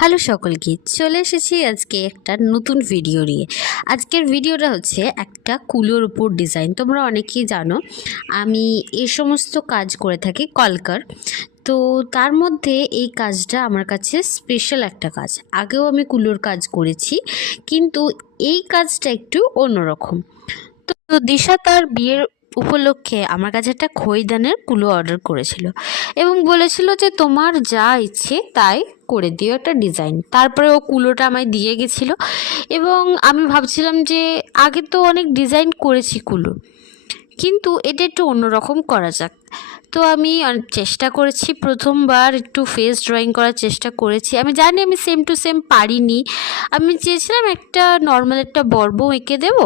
Hello সকলকে, চলে এসেছি আজকে একটা নতুন ভিডিও নিয়ে। আজকের ভিডিওটা হচ্ছে একটা কুলোর উপর ডিজাইন। তোমরা অনেকেই জানো আমি এই সমস্ত কাজ করে থাকি কলকার। তো তার মধ্যে এই কাজটা আমার কাছে স্পেশাল একটা কাজ। আগেও আমি কুলোর কাজ করেছি, কিন্তু এই কাজটা একটু অন্যরকম। তো দিশা তার বিয়ের উপলক্ষে আমার কাছে একটা খইদানের কুলো অর্ডার করেছিল এবং বলেছিল যে তোমার যা ইচ্ছে তাই করে দিও একটা ডিজাইন। তারপরে ও কুলোটা আমায় দিয়ে গেছিলো এবং আমি ভাবছিলাম যে আগে তো অনেক ডিজাইন করেছি কুলো, কিন্তু এটা একটু অন্যরকম করা যাক। তো আমি চেষ্টা করেছি, প্রথমবার একটু ফেস ড্রয়িং করার চেষ্টা করেছি। আমি জানি আমি সেম টু সেম পারিনি। আমি চেয়েছিলাম একটা নর্মাল একটা বর্ব এঁকে দেবো,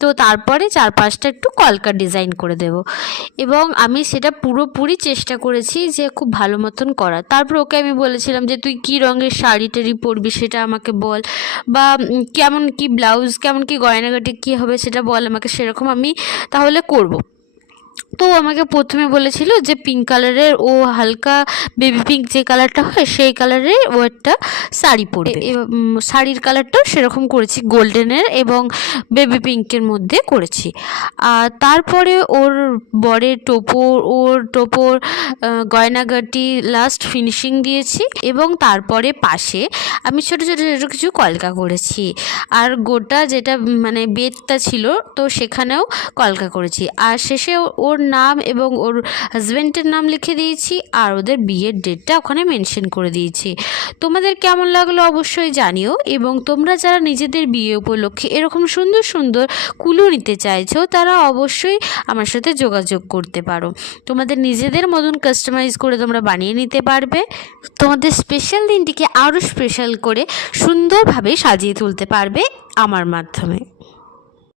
তো তারপরে চারপাশটা একটু কলকা ডিজাইন করে দেব, এবং আমি সেটা পুরোপুরি চেষ্টা করেছি যে খুব ভালো মতন করা। তারপর ওকে আমি বলেছিলাম যে তুই কী রঙের শাড়ি টাড়ি পরবি সেটা আমাকে বল, বা কেমন কি ব্লাউজ, কেমন কি গয়নাগাটি কী হবে সেটা বল আমাকে, সেরকম আমি তাহলে করব। তো আমাকে প্রথমে বলেছিল যে পিঙ্ক কালারের, ও হালকা বেবি পিঙ্ক যে কালারটা হয় সেই কালারের ও একটা শাড়ি পরবে। শাড়ির কালারটাও সেরকম করেছি, গোল্ডেনের এবং বেবি পিঙ্কের মধ্যে করেছি। আর তারপরে ওর বরের টোপর গয়নাগাটি লাস্ট ফিনিশিং দিয়েছি, এবং তারপরে পাশে আমি ছোটো ছোটো ছোটো কিছু কলকা করেছি। আর গোটা যেটা মানে বেডটা ছিল তো সেখানেও কলকা করেছি। আর শেষে ওর নাম এবং ওর হাজব্যান্ডের নাম লিখে দিয়েছি, আর ওদের বিয়ের ডেটটা ওখানে মেনশন করে দিয়েছি। তোমাদের কেমন লাগলো অবশ্যই জানিও, এবং তোমরা যারা নিজেদের বিয়ে উপলক্ষে এরকম সুন্দর সুন্দর কুলো নিতে চাইছো তারা অবশ্যই আমার সাথে যোগাযোগ করতে পারো। তোমাদের নিজেদের মতন কাস্টমাইজ করে তোমরা বানিয়ে নিতে পারবে, তোমাদের স্পেশাল দিনটিকে আরও স্পেশাল করে সুন্দরভাবে সাজিয়ে তুলতে পারবে আমার মাধ্যমে।